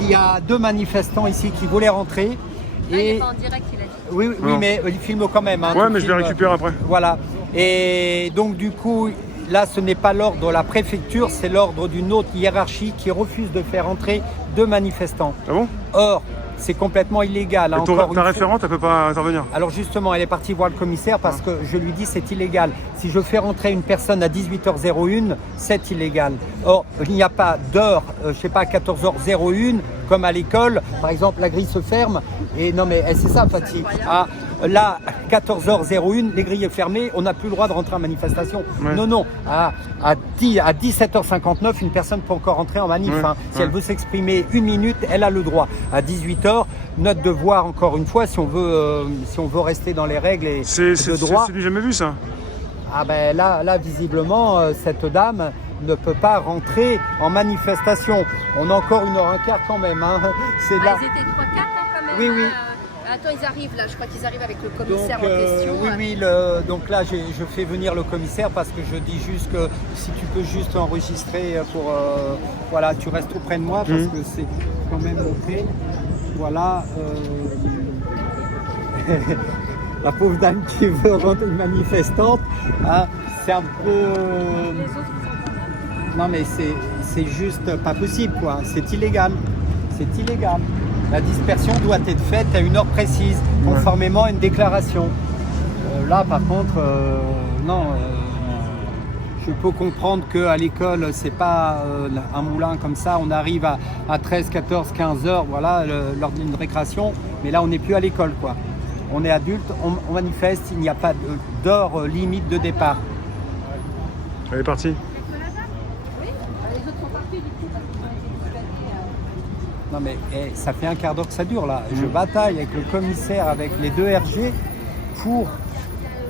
il y a 2 manifestants ici qui voulaient rentrer. Là, il n'est pas en direct, il a dit. Oui, mais il filme quand même. Hein, ouais, mais je vais récupérer après. Voilà. Et donc du coup, là, ce n'est pas l'ordre de la préfecture, c'est l'ordre d'une autre hiérarchie qui refuse de faire entrer 2 manifestants. Ah bon? Or, c'est complètement illégal. Hein, ta référente, elle ne peut pas intervenir? Alors justement, elle est partie voir le commissaire parce que je lui dis c'est illégal. Si je fais rentrer une personne à 18h01, c'est illégal. Or, il n'y a pas d'heure, je sais pas, 14h01, comme à l'école. Par exemple, la grille se ferme. Et non mais c'est ça, Fatih. Là, 14h01, les grilles sont fermées, on n'a plus le droit de rentrer en manifestation. Ouais. Non. À 17h59, une personne peut encore rentrer en manif. Ouais. Hein. Si elle veut s'exprimer 1 minute, elle a le droit. À 18h, notre devoir, encore une fois, si on veut rester dans les règles et le droit. C'est du jamais vu, ça. Ah ben là visiblement, cette dame ne peut pas rentrer en manifestation. On a encore 1h15 quand même. Hein. C'est là. Ils étaient 3-4 quand même. Oui. Attends, ils arrivent là, je crois qu'ils arrivent avec le commissaire en question. Oui, donc là je fais venir le commissaire parce que je dis juste que si tu peux juste enregistrer pour... voilà, tu restes tout près de moi parce que c'est quand même montré. Voilà. La pauvre dame qui veut rentrer une manifestante, hein, c'est un peu... Non mais c'est juste pas possible quoi, c'est illégal. C'est illégal. La dispersion doit être faite à une heure précise, conformément à une déclaration. Là, par contre, non. Je peux comprendre qu'à l'école, c'est pas un moulin comme ça. On arrive à 13, 14, 15 heures, voilà, lors d'une récréation. Mais là, on n'est plus à l'école, quoi. On est adulte, on manifeste, il n'y a pas d'heure limite de départ. Elle est partie. Non mais ça fait 1/4 d'heure que ça dure là. Je bataille avec le commissaire, avec les 2 RG pour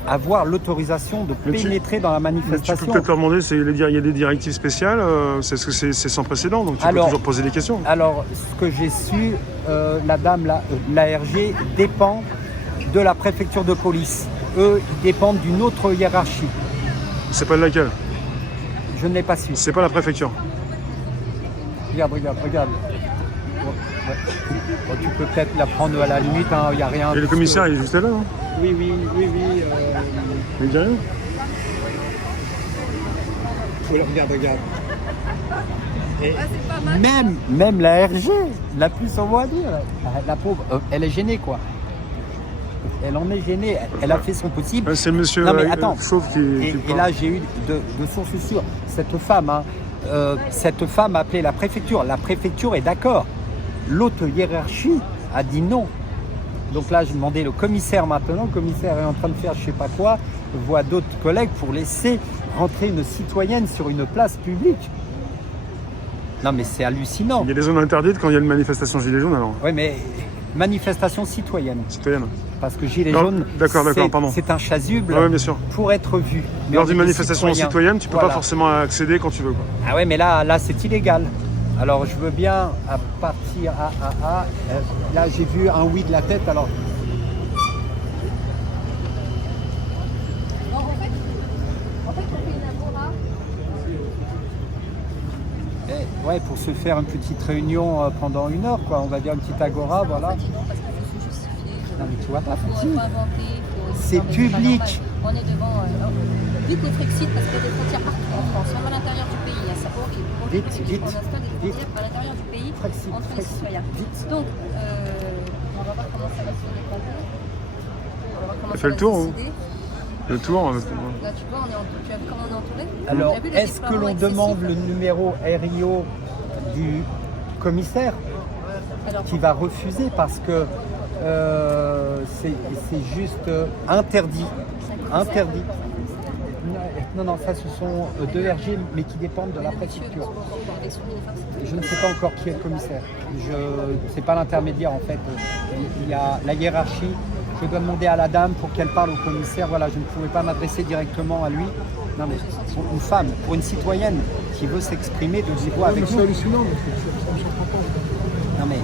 avoir l'autorisation de pénétrer dans la manifestation. Tu peux peut-être leur demander, il y a des directives spéciales, c'est sans précédent, donc tu peux toujours poser des questions. Alors, ce que j'ai su, la dame, l'ARG dépend de la préfecture de police. Eux, ils dépendent d'une autre hiérarchie. C'est pas laquelle? Je ne l'ai pas su. C'est pas la préfecture. Regarde. Bon, tu peux peut-être la prendre à la limite, il n'y a rien. Et le commissaire, il est juste là, non? Oui. Mais il dit rien. Regarde. Et même la RG, la plus on va dire, la pauvre, elle est gênée quoi. Elle en est gênée, elle a fait son possible. C'est le monsieur Chauve qui et là j'ai eu de sources sûres, cette femme a appelé la préfecture. La préfecture est d'accord. L'autre hiérarchie a dit non. Donc là, j'ai demandé le commissaire maintenant. Le commissaire est en train de faire je ne sais pas quoi, voit d'autres collègues pour laisser rentrer une citoyenne sur une place publique. Non mais c'est hallucinant. Il y a des zones interdites quand il y a une manifestation Gilets jaunes alors? Oui mais manifestation citoyenne. Parce que Gilets jaunes, c'est un chasuble pour être vu. Mais lors d'une manifestation citoyenne, tu ne peux pas forcément accéder quand tu veux. Quoi. Ah ouais, mais là c'est illégal. Alors je veux bien à partir là j'ai vu un oui de la tête, alors... En fait, on fait une agora. Ouais, pour se faire une petite réunion pendant 1 heure, quoi. On va dire une petite agora, voilà. Non, parce qu'il faut se justifier. Non mais tu vois pas, c'est public. On est devant... vu qu'au Frexit, parce qu'il y a des frontières partout en France, même à l'intérieur du pays, c'est pas horrible. Vite. Pour l'instant, des frontières à l'intérieur du pays entre les citoyens. Donc, on va voir comment ça va se décanter. Ça fait le tour, hein. Le tour. Là, tu vois, tu as vu comment on est entouré? Alors, est-ce que l'on demande le numéro RIO du commissaire qui va refuser parce que c'est juste interdit. Interdit. Non, ça ce sont 2 RG mais qui dépendent de la préfecture. Je ne sais pas encore qui est le commissaire. C'est pas l'intermédiaire en fait. Il y a la hiérarchie. Je dois demander à la dame pour qu'elle parle au commissaire. Voilà, je ne pouvais pas m'adresser directement à lui. Non mais pour une femme, pour une citoyenne qui veut s'exprimer de vive voix avec nous. C'est hallucinant. Non mais...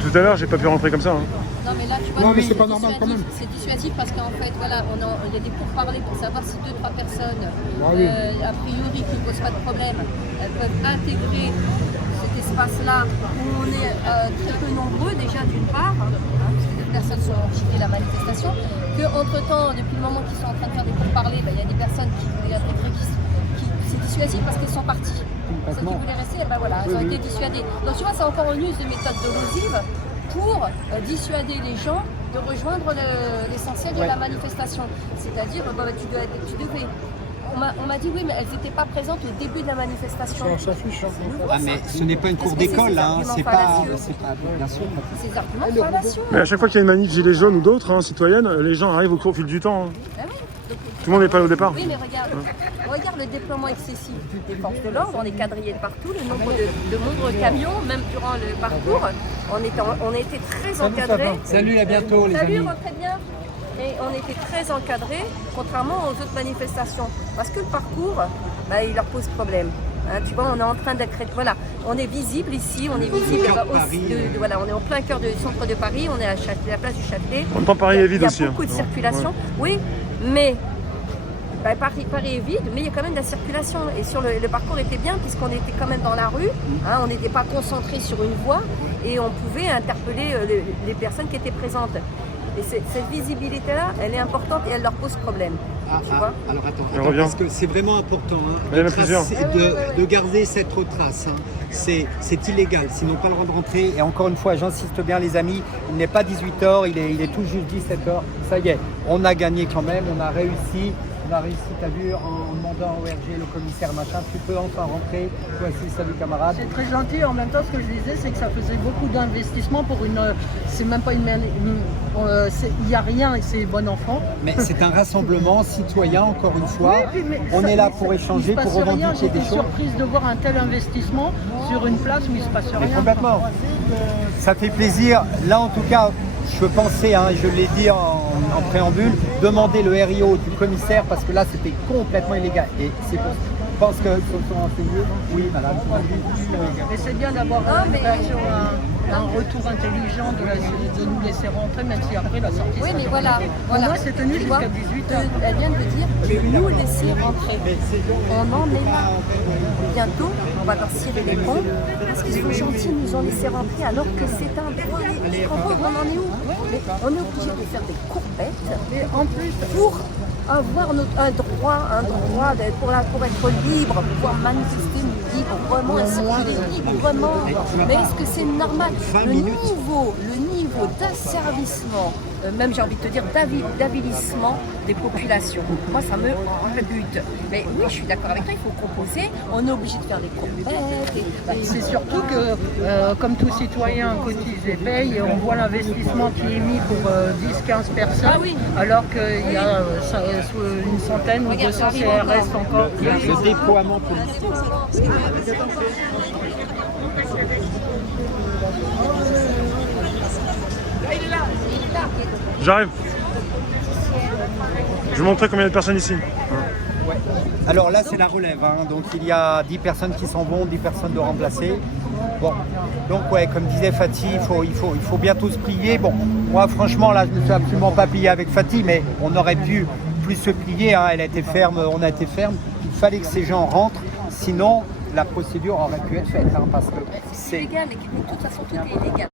Tout à l'heure, j'ai pas pu rentrer comme ça. Hein. Non mais là tu vois, non, mais c'est pas normal quand même. C'est dissuasif parce qu'en fait voilà, il y a des pourparlers pour savoir si 2-3 personnes, a priori qui ne posent pas de problème, elles peuvent intégrer cet espace-là où on est très peu nombreux déjà d'une part, hein, parce que des personnes sont quitté la manifestation, qu'entre-temps, depuis le moment qu'ils sont en train de faire des pourparlers, il y a des personnes qui voulaient intégrer, qui c'est dissuasif parce qu'ils sont partis. Ceux qui voulaient rester, voilà, ils ont été dissuadés. Donc tu vois, c'est encore une use de méthode dolosive pour dissuader les gens de rejoindre l'essentiel de la manifestation. C'est-à-dire, tu devais. On m'a dit oui, mais elles n'étaient pas présentes au début de la manifestation. On s'en fiche. Ah, mais ce n'est pas une cour d'école, hein. C'est pas bien sûr. Ces arguments fallacieux. Mais à chaque fois qu'il y a une manif Gilets jaunes ou d'autres, hein, citoyennes, les gens arrivent au fil du temps. Hein. Ah oui. Tout le monde n'est pas là au départ. Oui, mais regarde le déploiement excessif des forces de l'ordre, on est quadrillés de partout, le nombre de camions, même durant le parcours, on était très encadrés. Salut, à bientôt les amis. Salut, rentrez bien. Et on était très encadrés, contrairement aux autres manifestations. Parce que le parcours, il leur pose problème. Hein, tu vois, on est en train d'accréter. Voilà, on est visible ici, on est visible aussi. Voilà, on est en plein cœur du centre de Paris, on est à la place du Châtelet. En même temps, Paris est vide aussi. Il y a beaucoup de circulation. Oui, mais Paris est vide, mais il y a quand même de la circulation. Et sur le parcours était bien, puisqu'on était quand même dans la rue. Hein, on n'était pas concentré sur une voie et on pouvait interpeller les personnes qui étaient présentes. Et cette visibilité-là, elle est importante et elle leur pose problème. Tu vois alors attends, parce que c'est vraiment important de garder cette trace. Hein. C'est illégal, sinon pas le droit de rentrer. Et encore une fois, j'insiste bien les amis, il n'est pas 18h, il est tout juste 17h. Ça y est, on a gagné quand même, on a réussi. T'as vu, en demandant au RG, le commissaire, machin, tu peux enfin rentrer. Toi aussi, salut camarade. C'est très gentil. En même temps, ce que je disais, c'est que ça faisait beaucoup d'investissement pour une. C'est même pas une. Il n'y a rien et c'est bon enfant. Mais c'est un rassemblement citoyen, encore une fois. Oui, on est là pour échanger, pour revendiquer des choses. J'étais surprise de voir un tel investissement sur une place où il ne se passe rien. Complètement. Ça fait plaisir. Là, en tout cas, je pensais, je l'ai dit en préambule, demander le RIO du commissaire parce que là c'était complètement illégal. Et c'est pour je pense qu'ils se sont renseignés. Oui, madame. Mais c'est bien d'avoir un retour intelligent de nous laisser rentrer, même si après la sortie. Oui, mais voilà. Pour moi, c'est tenu jusqu'à 18h. Elle vient de dire de nous laisser rentrer. On en est là. Bientôt, on va leur cirer les ponts parce qu'ils sont gentils, ils nous ont laissé rentrer alors que c'est un droit. On en est où? On est obligé de faire des courbettes. Et en plus, pour avoir un droit pour être libre, pouvoir manifester librement, circuler librement. Mais est-ce que c'est normal? Le niveau d'asservissement, même j'ai envie de te dire d'avilissement des populations, moi ça me rebute. Mais oui, je suis d'accord avec toi, il faut composer, on est obligé de faire des courbettes. C'est surtout que, comme tout citoyen cotise et paye, on voit l'investissement qui est mis pour 10-15 personnes, alors qu'il y a une centaine ou 200 CRS encore. Le déploiement politique. J'arrive. Je vais montrer combien de personnes ici. Ouais. Alors là, c'est la relève. Donc il y a 10 personnes qui s'en vont, 10 personnes de remplacer. Bon, donc ouais, comme disait Fatih, il faut bientôt se plier. Bon, moi franchement, là, je ne me suis absolument pas plié avec Fatih, mais on aurait dû plus se plier. Elle a été ferme, on a été ferme. Il fallait que ces gens rentrent, sinon la procédure aurait pu être faite. Parce que c'est illégal, de toute façon, tout est illégal.